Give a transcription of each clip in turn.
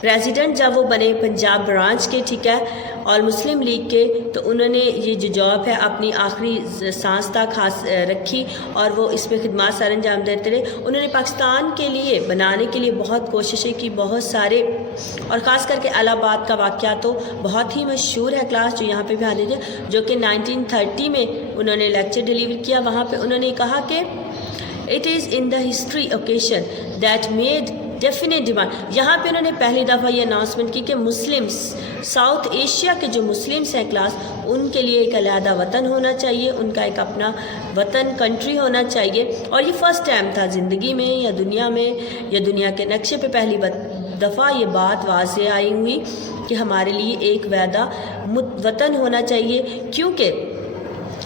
President जब वो बने पंजाब ब्रांच के, ठीक है, और मुस्लिम लीग के, तो उन्होंने ये जो जॉब है अपनी आखिरी सांस तक रखी और वो इसमें खिदमत सर अंजाम देते रहे। उन्होंने पाकिस्तान के लिए बनाने के लिए बहुत कोशिशें की, बहुत सारे, और ख़ास करके इलाहाबाद का वाक़या तो बहुत ही मशहूर है क्लास, जो यहाँ पे भी आने थे, जो कि 1930 में उन्होंने लेक्चर डिलीवर किया। वहाँ पे उन्होंने कहा कि it is in the history occasion that made definite demand. यहाँ पे उन्होंने पहली दफ़ा ये अनाउंसमेंट की कि मुस्लिम्स, साउथ एशिया के जो मुस्लिम्स हैं क्लास, उनके लिए एक अलहदा वतन होना चाहिए, उनका एक अपना वतन, कंट्री होना चाहिए। और ये फ़र्स्ट टाइम था ज़िंदगी में या दुनिया में या दुनिया के नक्शे पे पहली दफ़ा ये बात वाज़े आई हुई कि हमारे लिए एक वैदा वतन होना चाहिए, क्योंकि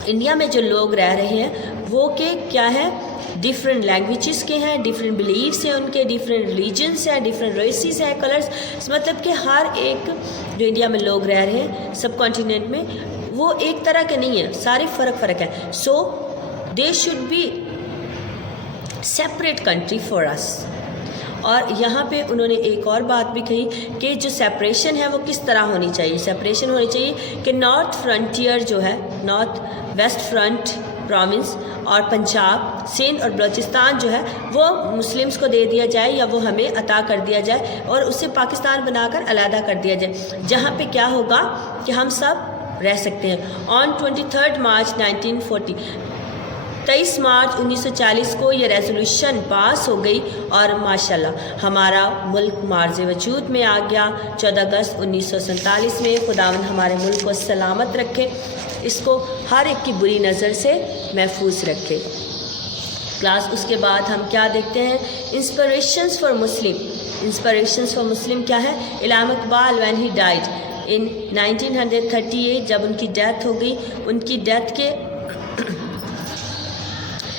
इंडिया में जो लोग रह रहे हैं वो के क्या है, डिफरेंट लैंग्वेजेस के हैं, डिफरेंट बिलीव्स हैं उनके, डिफरेंट रिलीजन्स हैं, डिफरेंट रेसेस हैं, कलर्स, मतलब कि हर एक जो इंडिया में लोग रह रहे हैं सब कॉन्टिनेंट में, वो एक तरह के नहीं है, सारे फ़र्क है। So they should be separate country for us. और यहाँ पे उन्होंने एक और बात भी कही कि जो सेपरेशन है वो किस तरह होनी चाहिए। सेपरेशन होनी चाहिए कि नॉर्थ फ्रंटियर जो है, नॉर्थ वेस्ट फ्रंट प्रोविंस और पंजाब, सिंध और बलूचिस्तान जो है वो मुस्लिम्स को दे दिया जाए या वो हमें अता कर दिया जाए और उसे पाकिस्तान बनाकर अलहदा कर दिया जाए, जहाँ पे क्या होगा कि हम सब रह सकते हैं। ऑन 23 मार्च 1940, 23 मार्च 1940 को ये रेजोल्यूशन पास हो गई और माशाल्लाह हमारा मुल्क मार्ज वजूद में आ गया। 14 अगस्त 1947 में खुदावंद हमारे मुल्क को सलामत रखे, इसको हर एक की बुरी नज़र से महफूज रखे। क्लास उसके बाद हम क्या देखते हैं, inspirations for Muslim. Inspirations for Muslim क्या है, Allama Iqbal when he died in 1938, जब उनकी डेथ हो गई, उनकी डेथ के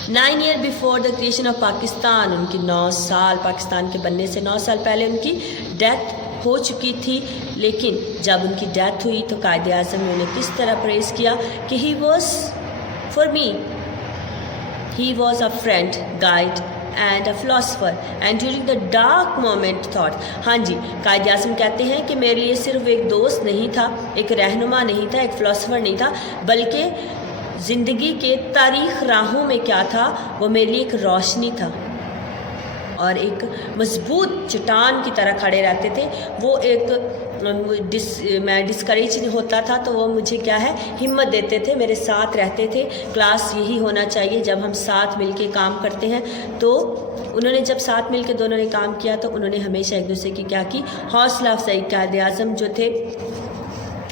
9 year before the creation of Pakistan, उनकी 9 साल पाकिस्तान के बनने से 9 साल पहले उनकी डेथ हो चुकी थी। लेकिन जब उनकी डेथ हुई तो कायदे आज़म ने उन्हें किस तरह प्रेज़ किया कि he was for me, he was a friend, guide and a philosopher and during the dark moment thought. हाँ जी, कायदे आज़म कहते हैं कि मेरे लिए सिर्फ एक दोस्त नहीं था, एक रहनुमा नहीं था, एक फ़िलोसफर नहीं था, बल्कि ज़िंदगी के तारीख़ राहों में क्या था, वो मेरे लिए एक रोशनी था और एक मजबूत चट्टान की तरह खड़े रहते थे। वो एक मैं डिस्करेज होता था तो वो मुझे क्या है, हिम्मत देते थे, मेरे साथ रहते थे। क्लास यही होना चाहिए जब हम साथ मिलके काम करते हैं। तो उन्होंने जब साथ मिलके दोनों ने काम किया तो उन्होंने हमेशा एक दूसरे की क्या की, हौसला अफजाई। कायदे आज़म जो थे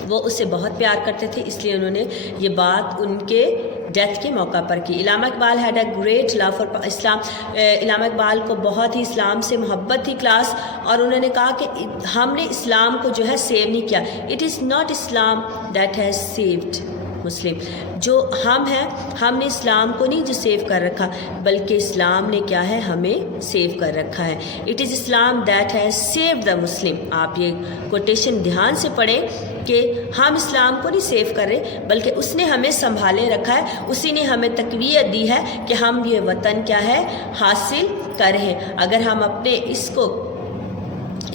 वो उससे बहुत प्यार करते थे, इसलिए उन्होंने ये बात उनके डेथ के मौका पर की। Allama Iqbal had a great love for Islam. Allama Iqbal को बहुत ही इस्लाम से मोहब्बत थी क्लास, और उन्होंने कहा कि हमने इस्लाम को जो है सेव नहीं किया। It is not Islam that has saved Muslim. जो हम हैं, हमने इस्लाम को नहीं जो सेव कर रखा, बल्कि इस्लाम ने क्या है, हमें सेव कर रखा है। It is Islam that has save the Muslim. आप ये कोटेशन ध्यान से पढ़ें कि हम इस्लाम को नहीं सेव कर रहे, बल्कि उसने हमें संभाले रखा है, उसी ने हमें तक़वियत दी है कि हम ये वतन क्या है, हासिल कर रहे हैं। अगर हम अपने इसको,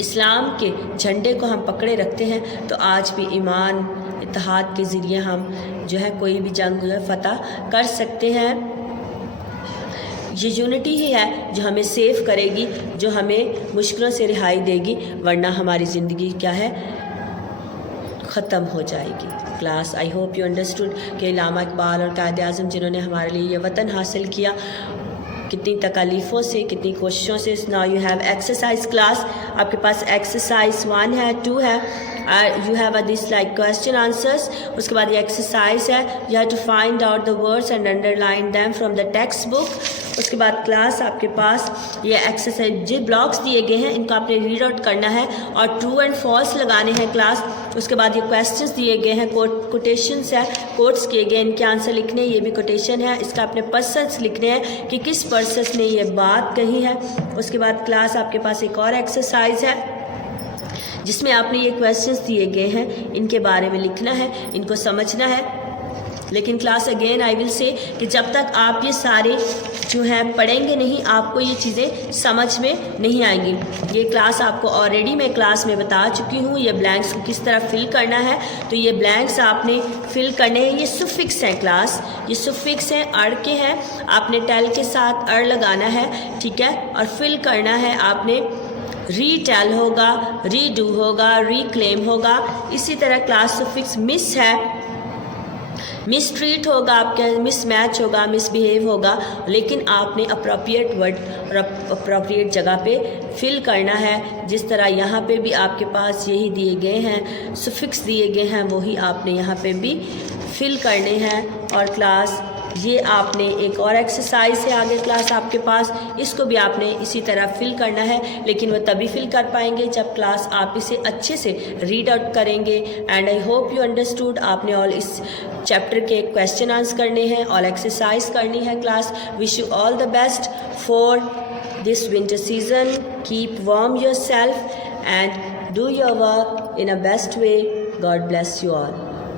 इस्लाम के झंडे को हम पकड़े रखते हैं तो आज भी ईमान इत्तेहाद के ज़रिए हम जो है कोई भी जंग जो है फ़तह कर सकते हैं। ये यूनिटी ही है जो हमें सेव करेगी, जो हमें मुश्किलों से रिहाई देगी, वरना हमारी ज़िंदगी क्या है, ख़त्म हो जाएगी। Class I hope you understood कि इल्हाम इकबाल और कायदे आज़म जिन्होंने हमारे लिए ये वतन हासिल किया, कितनी तकालीफ़ों से, कितनी कोशिशों से। Now you have exercise class, आपके पास एक्सरसाइज 1 है, 2 है, you have this like question answers. उसके बाद ये एक्सरसाइज है, you have to find out the words and underline them from the text book. उसके बाद क्लास आपके पास ये एक्सरसाइज जो ब्लॉक्स दिए गए हैं इनको आपने रीड आउट करना है और ट्रू एंड फॉल्स लगाने हैं क्लास। उसके बाद ये क्वेश्चंस दिए गए हैं, कोटेशंस है, कोट्स किए गए, इनके आंसर लिखने, ये भी कोटेशन है, इसका आपने पर्सन्स लिखने हैं कि किस पर्सन ने ये बात कही है। उसके बाद क्लास आपके पास एक और एक्सरसाइज है जिसमें आपने ये क्वेश्चंस दिए गए हैं, इनके बारे में लिखना है, इनको समझना है। लेकिन class again I will say कि जब तक आप ये सारे जो हैं पढ़ेंगे नहीं, आपको ये चीज़ें समझ में नहीं आएंगी। ये क्लास आपको ऑलरेडी मैं क्लास में बता चुकी हूँ, ये ब्लैंक्स को किस तरह फिल करना है। तो ये ब्लैंक्स आपने फिल करने हैं, ये सुफिक्स हैं क्लास, ये सुफिक्स हैं, अड़ के हैं, आपने टेल के साथ अड़ लगाना है, ठीक है। और फिल करना है आपने, रीटेल होगा, रीडू होगा, रिक्लेम होगा। इसी तरह क्लास सुफिक्स मिस है, मिसट्रीट होगा, आपके मिसमैच होगा, मिसबिहेव होगा, लेकिन आपने अप्रोप्रिएट वर्ड और अप्रोप्रिएट जगह पे फिल करना है। जिस तरह यहाँ पे भी आपके पास यही दिए गए हैं, सुफिक्स दिए गए हैं, वही आपने यहाँ पे भी फिल करने हैं। और क्लास ये आपने एक और एक्सरसाइज है आगे क्लास आपके पास, इसको भी आपने इसी तरह फिल करना है, लेकिन वो तभी फिल कर पाएंगे जब क्लास आप इसे अच्छे से रीड आउट करेंगे। And I hope you understood. आपने ऑल इस चैप्टर के क्वेश्चन आंसर करने हैं, ऑल एक्सरसाइज करनी है class. Wish you all the best for this winter season. Keep warm your self and do your work in a best way. God bless you all.